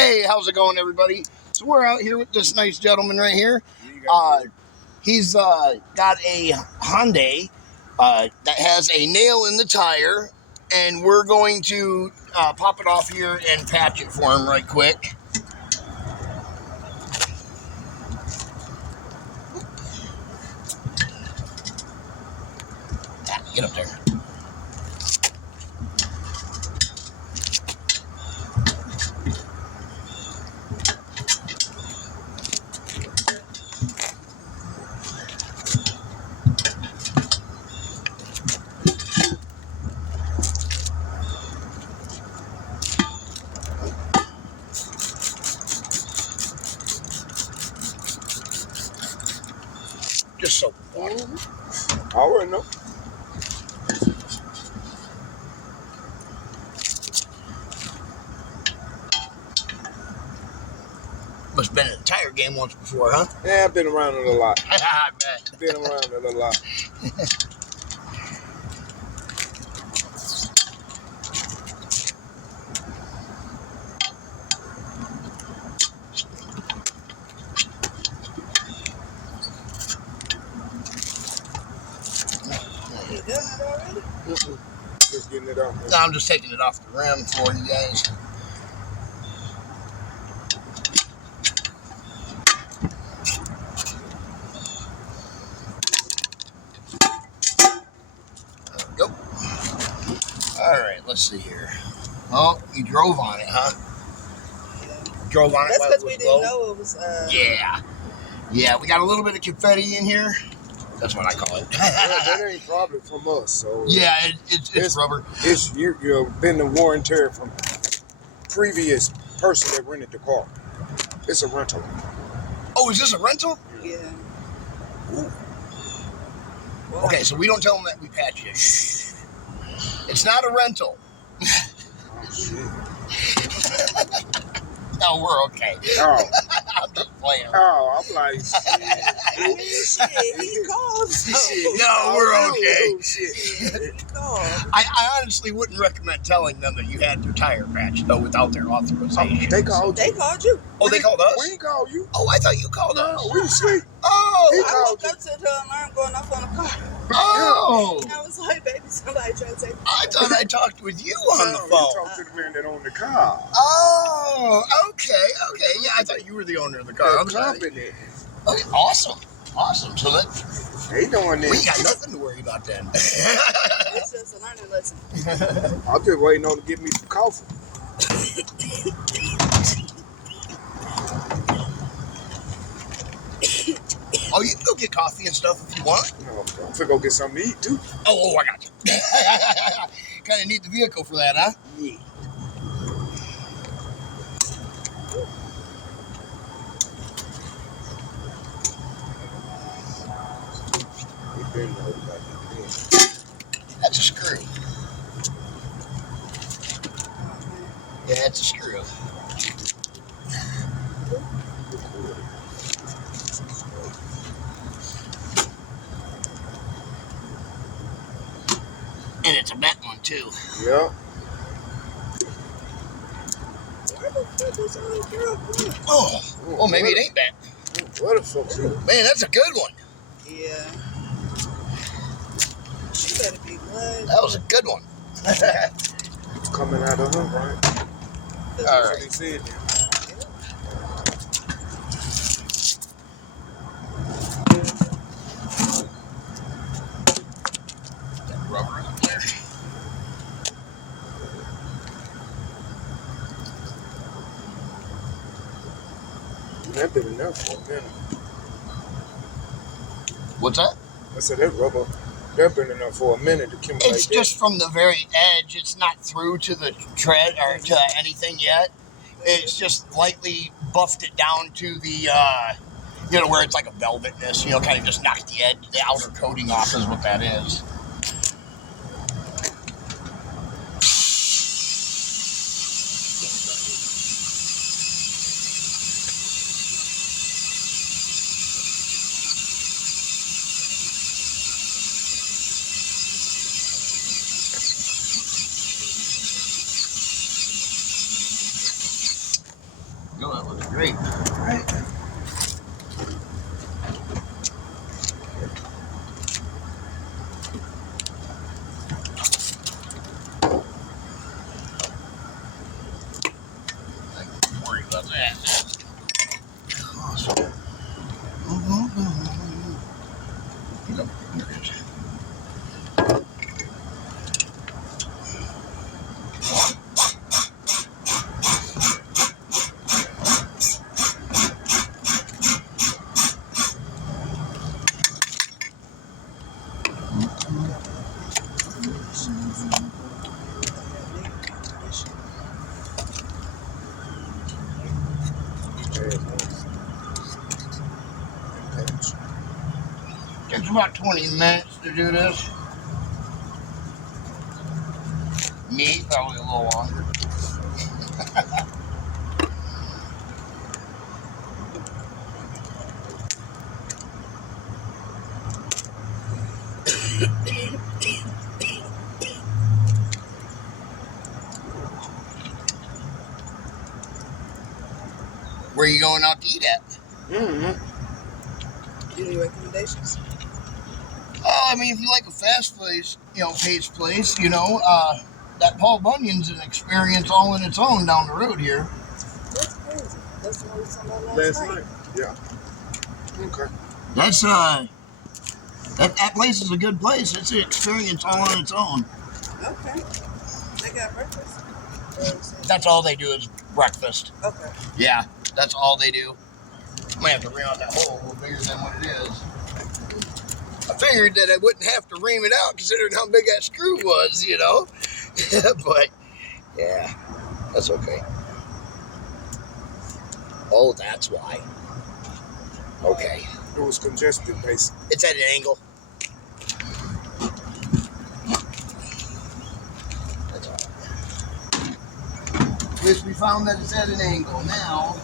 Hey, how's it going, everybody? So we're out here with this nice gentleman right here. He's got a Hyundai that has a nail in the tire, and we're going to pop it off here and patch it for him right quick. Get up there. Just soap and water. I already know. Must have been in a tire game once before, huh? Yeah, I've been around it a lot. I bet. Been around it a lot. You done it already? Just getting it off. No, I'm just taking it off the rim for you guys. There we go. All right, let's see here. Oh, you drove on it, huh? Yeah. Drove on it. That's while because it we was didn't low? know it was. Yeah, we got a little bit of confetti in here. That's what I call it. That ain't probably from us. So Yeah, it's rubber. It's you've been the wear and tear from previous person that rented the car. It's a rental. Oh, is this a rental? Yeah. Ooh. Well, Okay, so we don't tell them that we patch it. Shh. It's not a rental. Oh shit. No, we're okay. Oh, I'm just playing. I'm like shit. I mean, shit, he called. So. No, we're okay. Oh, shit. Shit, he called. I honestly wouldn't recommend telling them that you had your tire patched, though, without their authorization. They called you. They called you. Oh, they called us? We ain't call you. Oh, I thought you called No, us. we sleep. Oh, He I called woke up to the alarm going off on the car. oh. I was like, baby, somebody tried to take me. I thought I talked with you on the No, you phone. talked to the man that owned the car. Oh, okay. Yeah, I thought you were the owner of the car. I'm The sorry. company. Okay, awesome. So that They doing we this. got nothing to worry about then. It's just a learning lesson. I'm just waiting on to get me some coffee. Oh, you can go get coffee and stuff if you want. No, I'm finna go get something to eat too. Oh, I got you. Kind of need the vehicle for that, huh? Yeah. That's a screw. Yeah, it's a screw. And it's a bent one, too. Yeah. Where the fuck is our girl going? Oh, well, maybe it ain't bent. What the fuck? Man, that's a good one. Yeah. She better be glad. That was a good one. It's coming out of her, right? All That's right. what they said. That rubber up there. That been enough for a minute. What's that? I said that rubber. That been enough for a minute to accumulate. It's just from the very edge. It's not through to the tread or to anything yet. It's just lightly buffed it down to the, where it's like a velvetness, kind of just knocked the edge, the outer coating off is what that is. go. That looks great. All right. Don't worry about that. Awesome. Yep, there it is. Takes about 20 minutes to do this. Me, probably a little longer. Where are you going out to eat at? Any recommendations? Oh, I mean, if you like a fast place, paced place, that Paul Bunyan's an experience all in its own down the road here. That's crazy. That's what we was talking about Last night. Yeah. Okay. That's that place is a good place. It's an experience all on its own. Okay. They got breakfast? That's all they do is breakfast. Okay. Yeah, that's all they do. I might have to ream out that hole a little bigger than what it is. I figured that I wouldn't have to ream it out considering how big that screw was, But, yeah, that's okay. Oh, that's why. Okay. It was congested, basically. It's at an angle. That's all right. At least we found that it's at an angle now.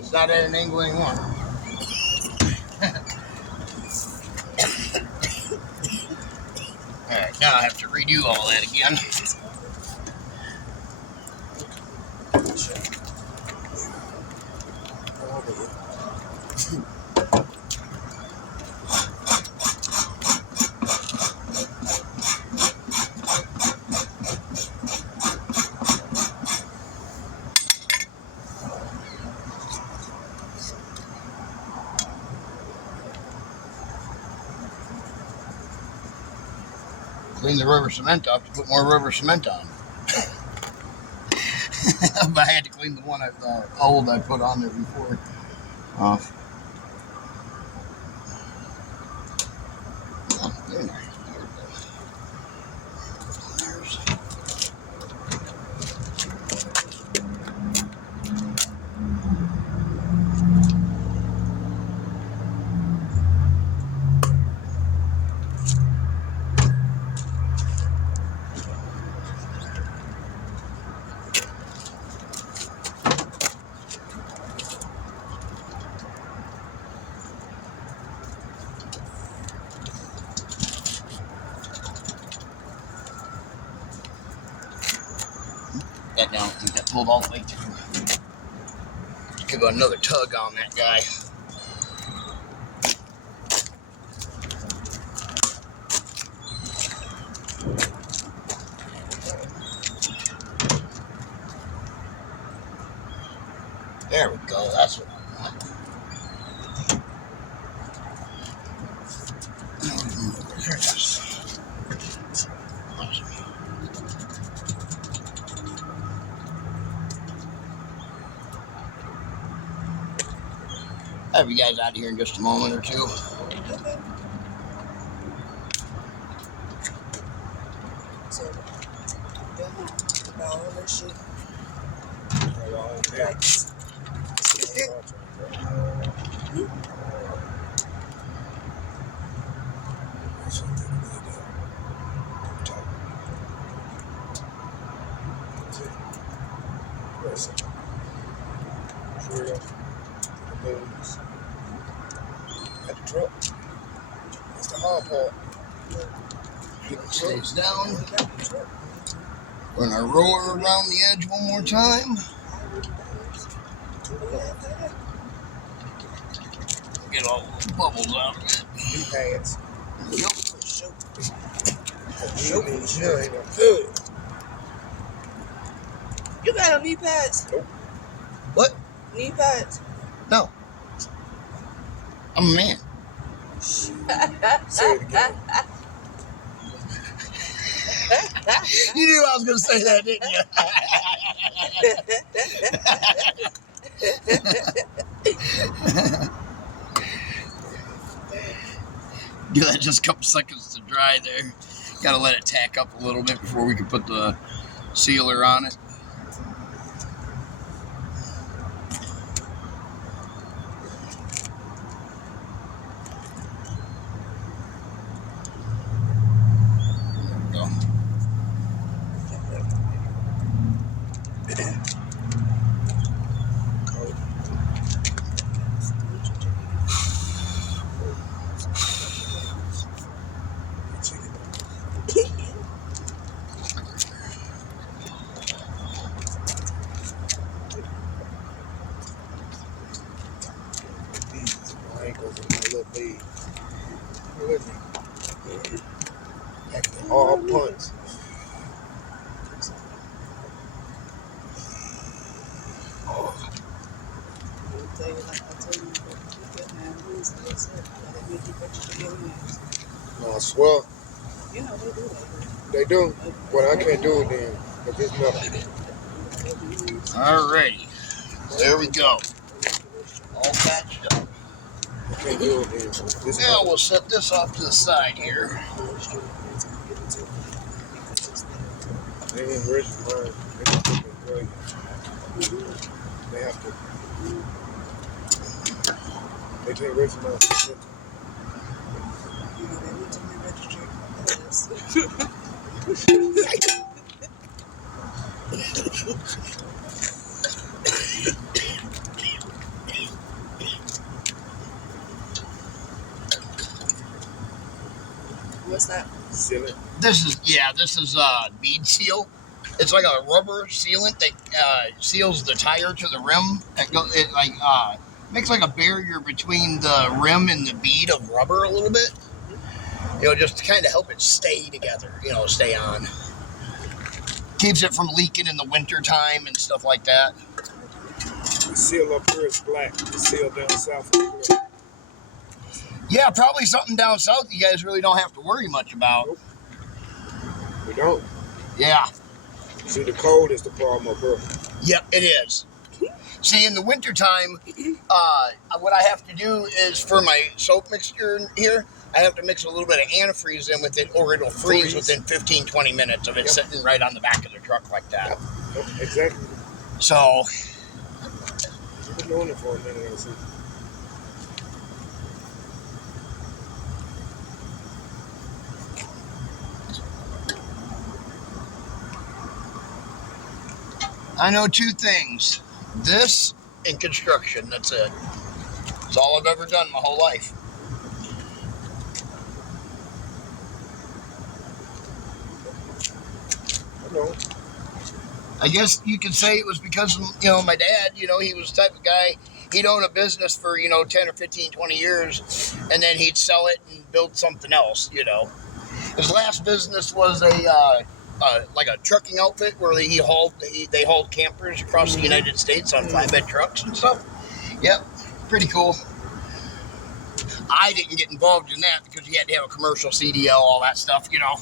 It's not at an angle anymore. Alright, now I have to redo all that again. Clean the rubber cement off to put more rubber cement on. But I had to clean the one old I put on there before off. Oh, there we go. That down and got pulled all the way through. Give another tug on that guy. There we go. That's what I want. There it is. Awesome. I'll have you guys out here in just a moment or two. Okay. So, go home. About all that shit. Yeah. Like, things at the truck. That's the hard part. Get the truck. Stays down. We're gonna roll around the edge one more time. Get all the bubbles out of it. Knee pads. Yep. Good. You got on knee pads? Nope. What? Knee pads? No. I'm a man. Say it again. You knew I was gonna say that, didn't you? Give that just a couple seconds to dry there. Gotta let it tack up a little bit before we can put the sealer on it. All punts. No, I swear. You know they do that. They do. Well, I can't do it then. But it's nothing. Alrighty. There we go. All patched up. I can't do it then. This Now we'll set this off to the side here. They ain't rich mine. They can take it great. They have to. They can't raise mine. You know they went to the registry. What's that? Sealant. This is bead seal. It's like a rubber sealant that seals the tire to the rim. It makes like a barrier between the rim and the bead of rubber a little bit. You know, just to kind of help it stay together. You know, stay on. Keeps it from leaking in the winter time and stuff like that. The seal up here is black. The seal down south is blue. Yeah, probably something down south you guys really don't have to worry much about. Nope. We don't. Yeah. See, the cold is the problem up here. Yep, it is. See, in the wintertime, what I have to do is for my soap mixture here, I have to mix a little bit of antifreeze in with it or it'll freeze within 15-20 minutes of it sitting right on the back of the truck like that. Yep, exactly. So, We've been doing it for a minute, I see. I know two things. This and construction, that's it. That's all I've ever done my whole life. I know. I guess you could say it was because, you know, my dad, you know, he was the type of guy, he'd own a business for, you know, 10 or 15, 20 years, and then he'd sell it and build something else, you know. His last business was like a trucking outfit where they hauled campers across the United States on flatbed trucks and stuff. Yep, pretty cool. I didn't get involved in that because you had to have a commercial CDL, all that stuff, you know.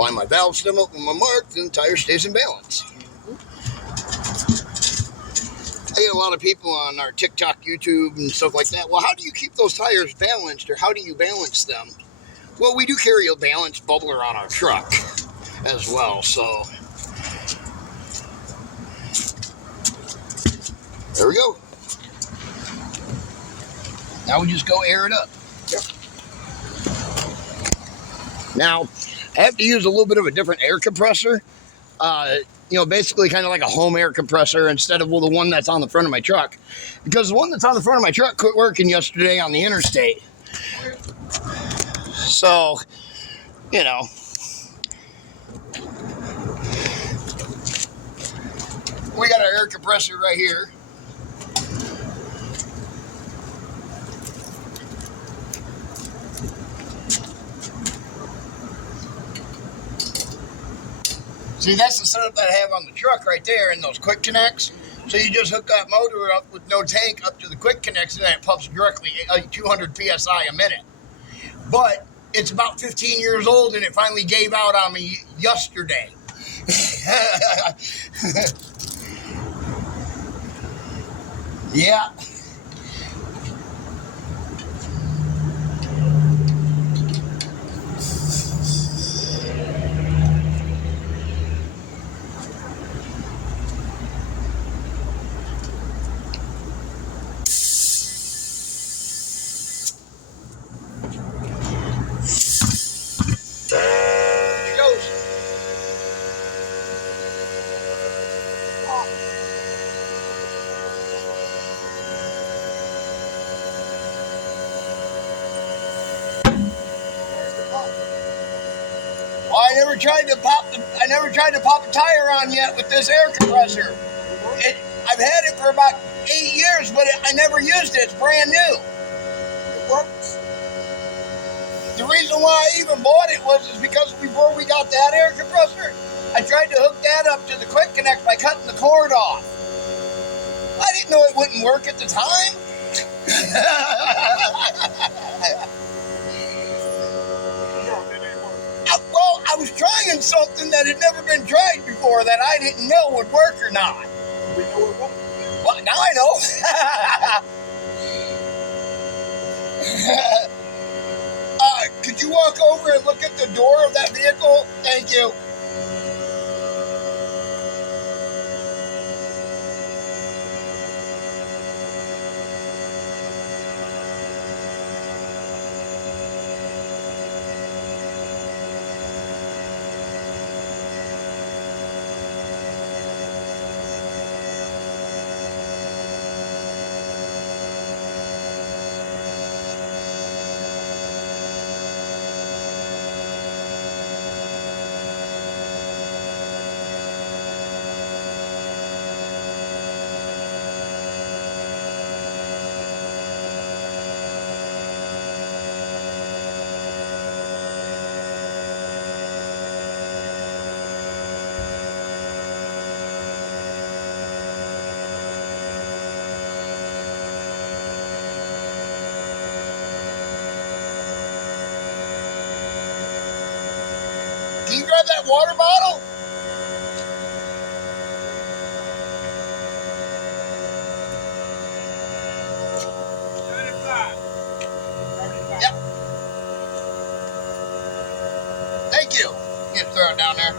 Line my valve stem up with my mark, then the tire stays in balance. I get a lot of people on our TikTok, YouTube, and stuff like that. Well, how do you keep those tires balanced, or how do you balance them? Well, we do carry a balanced bubbler on our truck as well, so there we go. Now we just go air it up. Yep. Now, I have to use a little bit of a different air compressor. Basically kind of like a home air compressor instead of the one that's on the front of my truck. Because the one that's on the front of my truck quit working yesterday on the interstate. So, we got our air compressor right here. See, that's the setup that I have on the truck right there in those quick connects. So you just hook that motor up with no tank up to the quick connects, and then it pumps directly 200 PSI a minute. But it's about 15 years old, and it finally gave out on me yesterday. Yeah. Well, I never tried to pop a tire on yet with this air compressor. I've had it for about 8 years, but I never used it. It's brand new. It works. The reason why I even bought it was because before we got that air compressor, I tried to hook that up to the quick connect by cutting the cord off. I didn't know it wouldn't work at the time. Well, I was trying something that had never been tried before that I didn't know would work or not. We know it won't. Well, now I know. Could you walk over and look at the door of that vehicle? Thank you. Can you grab that water bottle? Yep. Thank you. Just throw it down there.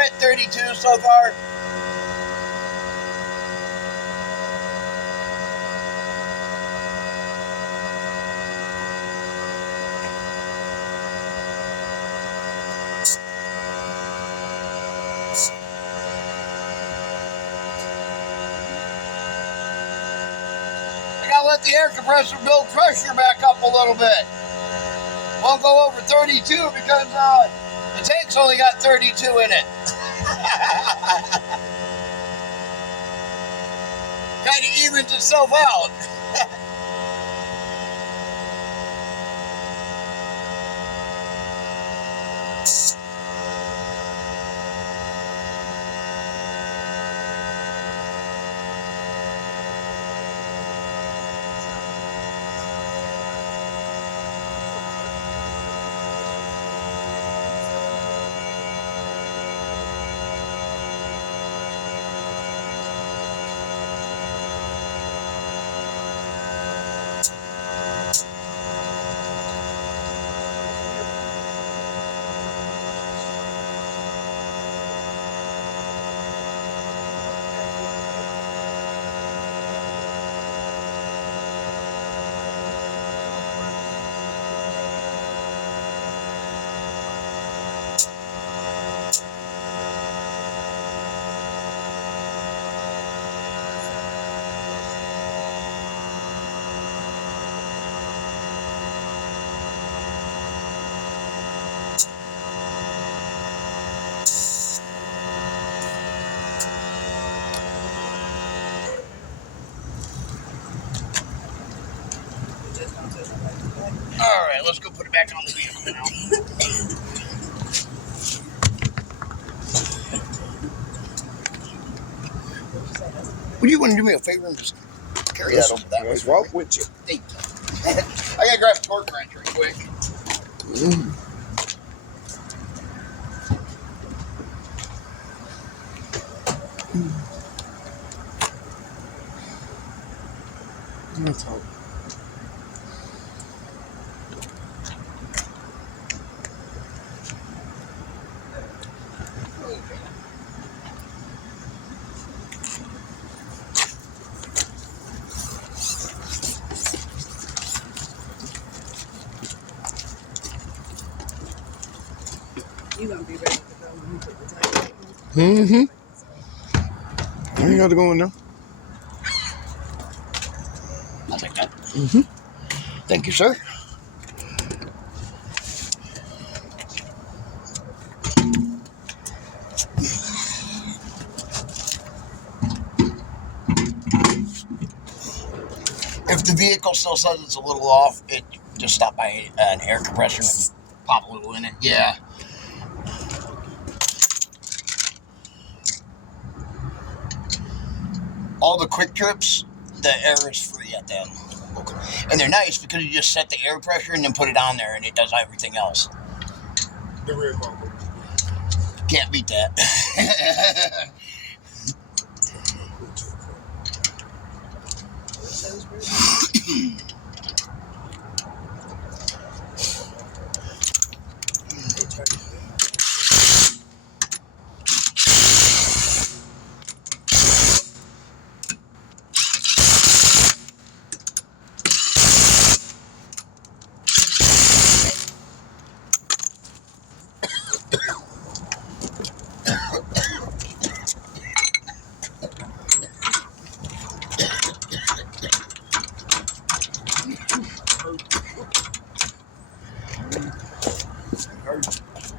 We're at 32 so far. I gotta let the air compressor build pressure back up a little bit. Won't go over 32 because the tank's only got 32 in it. Kind of evens itself out. All right, let's go put it back on the vehicle now. Would you want to do me a favor and just carry that over that way? Let's walk with you. Thank you. I gotta grab a torque wrench real quick. Let's hope. You gonna be ready to go when you put the tire back on? Mm-hmm. I ain't got to go in now. I'll take that. Mm-hmm. Thank you, sir. If the vehicle still says it's a little off, it just stop by an air compressor and pop a little in it. Yeah. All the quick trips, the air is free at them. And they're nice because you just set the air pressure and then put it on there and it does everything else. The red bumper. Can't beat that.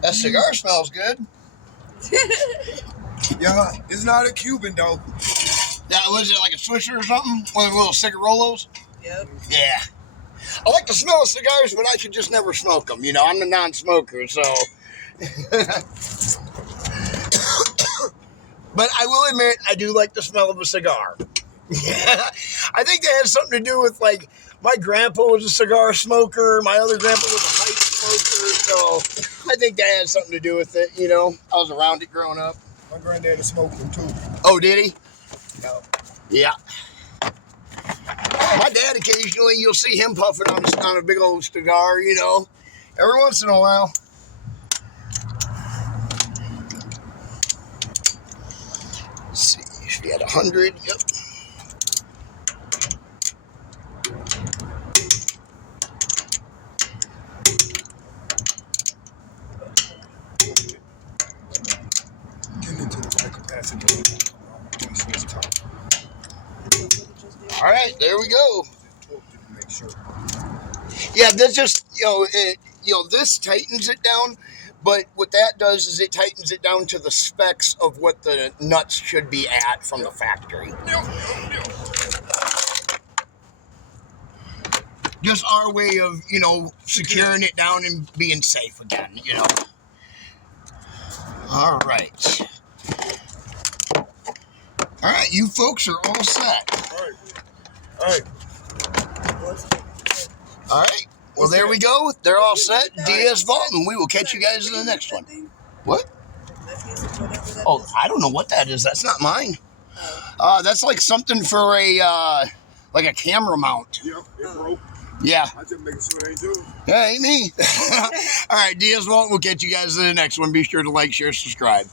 That cigar smells good. Yeah, it's not a Cuban though. That was it like a Swisher or something? One of the little cigarillos? Yep. Yeah. I like the smell of cigars, but I could just never smoke them. You know, I'm a non-smoker, so. But I will admit, I do like the smell of a cigar. I think that has something to do with, like, my grandpa was a cigar smoker. My other grandpa was a pipe smoker. So I think that has something to do with it, you know. I was around it growing up. My granddad smoked them too. Oh, did he? No. Yeah. My dad, occasionally, you'll see him puffing on a big old cigar, you know, every once in a while. Should be at 100. Yep. Getting into the right capacity. All right, there we go. Make sure. Yeah, that's just, this tightens it down, but what that does is it tightens it down to the specs of what the nuts should be at from the factory. Just our way of, securing it down and being safe again, All right. All right, you folks are all set. All right. All right. Well, there we go. They're all set. DS Vault, and we will catch you guys in the next one. What? Oh, I don't know what that is. That's not mine. That's like something for a camera mount. Yep, it broke. Yeah. I just making sure it ain't you. Yeah, ain't me. All right, DS Vault, we'll catch you guys in the next one. Be sure to like, share, subscribe.